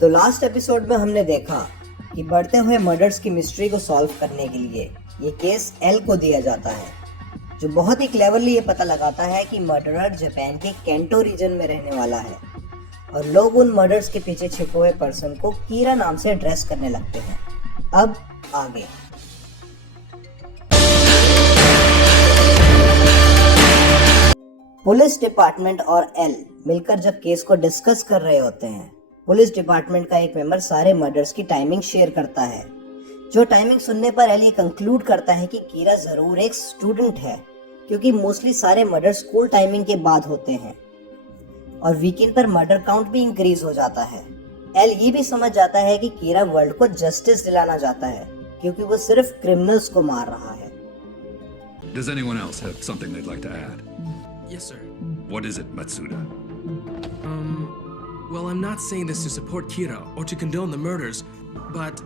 तो last episode में हमने देखा कि बढ़ते हुए मर्डर्स की मिस्ट्री को सॉल्व करने के लिए ये केस एल को दिया जाता है, जो बहुत ही क्लेवरली ये पता लगाता है कि मर्डरर जापान के केंटो रीजन में रहने वाला है और लोग उन मर्डर्स के पीछे छिपे हुए पर्सन को कीरा नाम से एड्रेस करने लगते हैं। अब आगे पुलिस डिपार्टमेंट और एल मिलकर जब केस को डिस्कस कर रहे होते हैं, पुलिस डिपार्टमेंट का एक मेंबर सारे मर्डर्स की टाइमिंग शेयर करता है, जो टाइमिंग सुनने पर एल ये कंक्लूड करता है कि कीरा जरूर एक स्टूडेंट है, क्योंकि मोस्टली सारे मर्डर स्कूल टाइमिंग के बाद होते हैं और वीकेंड पर मर्डर काउंट भी इंक्रीज हो जाता है। एल ये भी समझ जाता है कि कीरा वर्ल्ड को जस्टिस दिलाना चाहता है, क्योंकि वो सिर्फ क्रिमिनल्स को मार रहा है। Does anyone else have something they'd like to add? Yes, sir. What is it, Matsuda? Well, I'm not saying this to support Kira or to condone the murders, but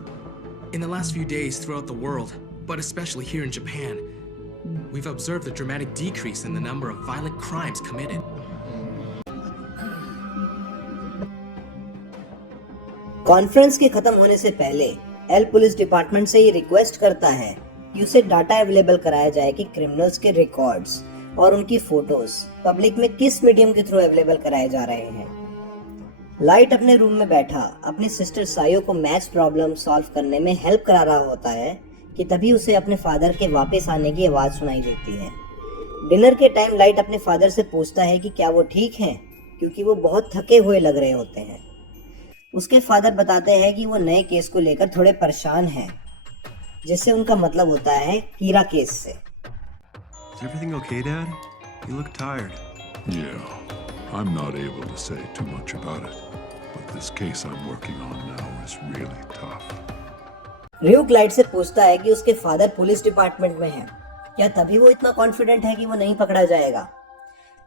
in the last few days throughout the world, but especially here in Japan, we've observed a dramatic decrease in the number of violent crimes committed. Conference के खत्म होने से पहले L police department से ये request करता है कि उसे डाटा अवेलेबल कराया जाए कि क्रिमिनल्स के रिकॉर्ड्स और उनकी फोटोज पब्लिक में किस मीडियम के थ्रू अवेलेबल कराए जा रहे हैं। लाइट अपने रूम में बैठा अपनी सिस्टर सायो को मैथ्स प्रॉब्लम सॉल्व करने में हेल्प करा रहा होता है कि तभी उसे अपने फादर के वापस आने की आवाज सुनाई देती है। डिनर के टाइम लाइट अपने फादर से पूछता है कि क्या वो ठीक हैं, क्योंकि वो बहुत थके हुए लग रहे होते हैं। उसके फादर बताते हैं कि वो नए केस को लेकर थोड़े परेशान हैं, जिससे उनका मतलब होता है कीरा केस से। Is everything okay, Dad? You look tired. Yeah, I'm not able to say too much about it, but this case I'm working on now is really tough. Ryuk light से पूछता है कि उसके फादर पुलिस डिपार्टमेंट में हैं, क्या तभी वो इतना कॉन्फिडेंट है कि वो नहीं पकड़ा जाएगा।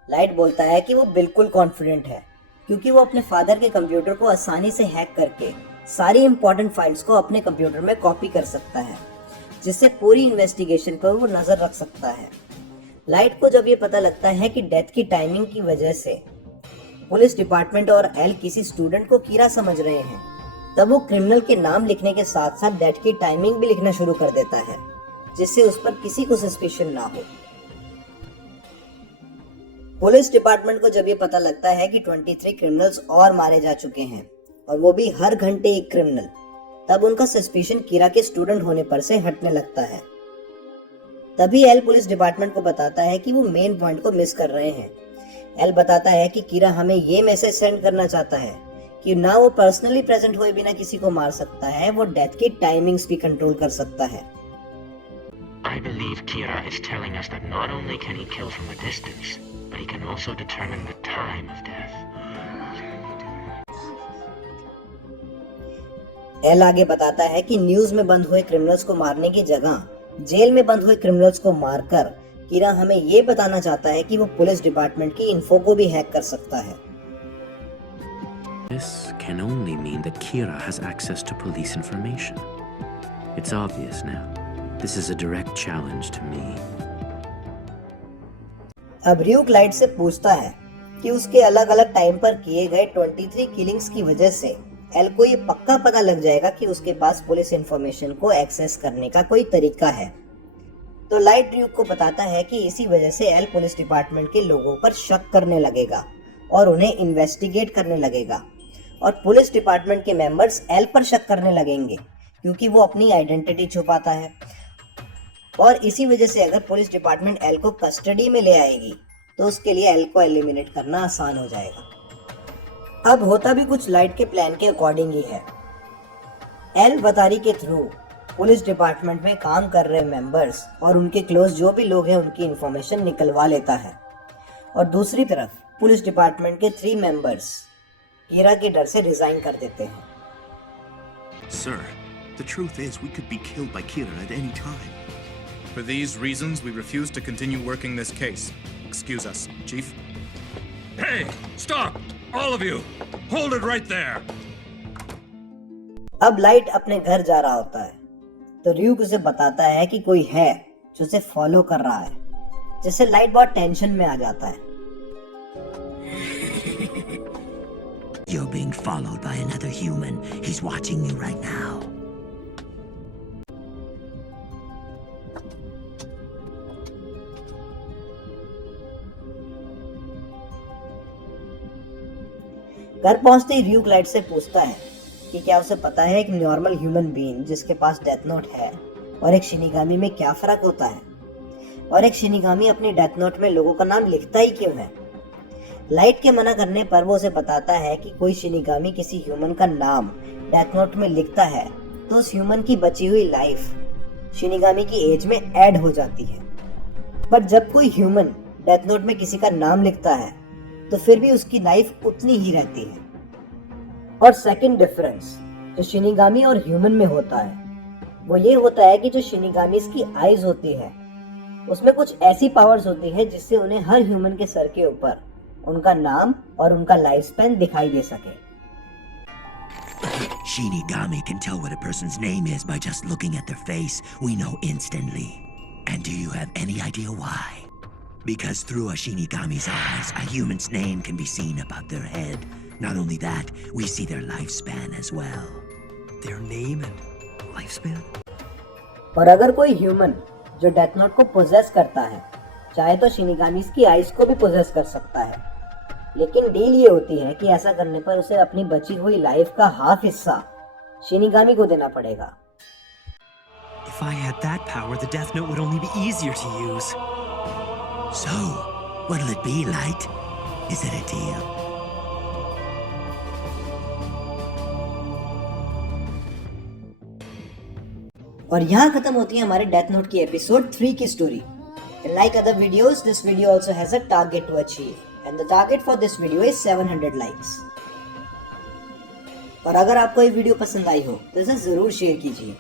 लाइट बोलता है कि वो बिल्कुल कॉन्फिडेंट है, क्योंकि वो अपने फादर के कंप्यूटर को आसानी से हैक करके सारी इंपॉर्टेंट फाइल्स को अपने कंप्यूटर में कॉपी कर सकता है, जिससे पूरी इन्वेस्टिगेशन पर वो नजर रख सकता है। लाइट को जब ये पता लगता है कि डेथ की टाइमिंग की वजह से पुलिस डिपार्टमेंट और एल किसी स्टूडेंट को कीरा समझ रहे हैं, तब वो क्रिमिनल के नाम लिखने के साथ साथ डेथ की टाइमिंग भी लिखना शुरू कर देता है, जिससे उस पर किसी को सस्पिशन ना हो। पुलिस डिपार्टमेंट को जब ये पता लगता है कि 23 क्रिमिनल्स और मारे जा चुके हैं और वो भी हर घंटे एक क्रिमिनल, तब उनका सस्पिशन कीरा के स्टूडेंट होने पर से हटने लगता है। तभी एल पुलिस डिपार्टमेंट को बताता है कि वो मेन पॉइंट को मिस कर रहे हैं। एल बताता है कि कीरा हमें ये मैसेज सेंड करना चाहता है कि ना वो पर्सनली प्रेजेंट हुए बिना किसी को मार सकता है, वो डेथ की टाइमिंग्स भी कंट्रोल कर सकता है। I believe Kira is telling us that not only can he kill from a distance, but he can also determine the time of death. L आगे बताता है कि न्यूज में बंद हुए क्रिमिनल्स को मारने की जगह जेल में बंद हुए क्रिमिनल्स को मारकर कीरा हमें ये बताना चाहता है कि वो पुलिस डिपार्टमेंट की इन्फो को भी हैक कर सकता है। This can only mean that Kira has access to police information. It's obvious now. This is a direct challenge to me. अब र्यूक लाइट से पूछता है कि उसके अलग अलग टाइम पर किए गए 23 किलिंग्स की वजह से एल को ये पक्का पता लग जाएगा कि उसके पास पुलिस इंफॉर्मेशन को एक्सेस करने का कोई तरीका है। तो लाइट र्यूक को बताता है कि इसी वजह से एल पुलिस डिपार्टमेंट के लोगों पर शक करने लगेगा और उन्हें इन्वेस्टिगेट करने लगेगा, और पुलिस डिपार्टमेंट के मेंबर्स एल पर शक करने लगेंगे क्योंकि वो अपनी आइडेंटिटी छुपाता है। और इसी वजह से अगर पुलिस डिपार्टमेंट एल को कस्टडी में ले आएगी तो उसके लिए एल को एलिमिनेट करना आसान हो जाएगा। अब होता भी कुछ लाइट के प्लान के अकॉर्डिंग ही है। एल बतारी के थ्रू पुलिस डिपार्टमेंट में काम कर रहे मेंबर्स और उनके क्लोज जो भी लोग हैं उनकी इंफॉर्मेशन निकलवा लेता है, और दूसरी तरफ पुलिस डिपार्टमेंट के 3 मेंबर्स कीरा के डर से रिजाइन कर देते हैं। Sir, the truth is we could be killed by Kira at any time. For these reasons, we refuse to continue working this case. Excuse us, Chief. Hey, stop! All of you! Hold it right there! अब light अपने घर जा रहा होता है तो Ryuk उसे बताता है कि कोई है जो उसे फॉलो कर रहा है, जिससे लाइट बहुत टेंशन में आ जाता है। You're being followed by another human. He's watching you right now. घर पहुंचते ही र्यू ग्लाइड से पूछता है कि क्या उसे पता है एक नॉर्मल ह्यूमन बीइंग जिसके पास डेथ नोट है और एक शिनिगामी में क्या फर्क होता है, और एक शिनिगामी अपनी डेथ नोट में लोगों का नाम लिखता ही क्यों है। लाइट के मना करने पर वो उसे बताता है कि कोई शिनिगामी किसी ह्यूमन का नाम डेथ नोट में लिखता है तो उस ह्यूमन की बची हुई लाइफ शिनिगामी की एज में ऐड हो जाती है, बट जब कोई ह्यूमन डेथ नोट में किसी का नाम लिखता है तो फिर भी उसकी लाइफ उतनी ही रहती है। और सेकंड डिफरेंस जो शिनिगामी और ह्यूमन में होता है वो ये होता है कि जो शिनिगामीज की आईज होती है उसमें कुछ ऐसी पावर्स होती है जिससे उन्हें हर ह्यूमन के सर के ऊपर उनका नाम और उनका लाइफ स्पैन दिखाई दे सके। Shinigami can tell what a person's name is by just looking at their face. We know instantly. And do you have any idea why? Because through a Shinigami's eyes, a human's name can be seen above their head. Not only that, we see their lifespan as well. Their name and lifespan? और अगर कोई human जो death note को poses करता है चाहे तो शिनिगामीज की आइज को भी पोजेस कर सकता है, लेकिन डील ये होती है कि ऐसा करने पर उसे अपनी बची हुई लाइफ का हाफ हिस्सा शिनिगामी को देना पड़ेगा। If I had that power, the Death Note would only be easier to use. So, what'll it be, Light? Is it a deal? और यहाँ खत्म होती है हमारे डेथ नोट की एपिसोड 3 की story. Like other videos, this video also has a target to achieve, and the target for this video is 700 likes. और अगर आपको ये वीडियो पसंद आई हो तो इसे जरूर शेयर कीजिए।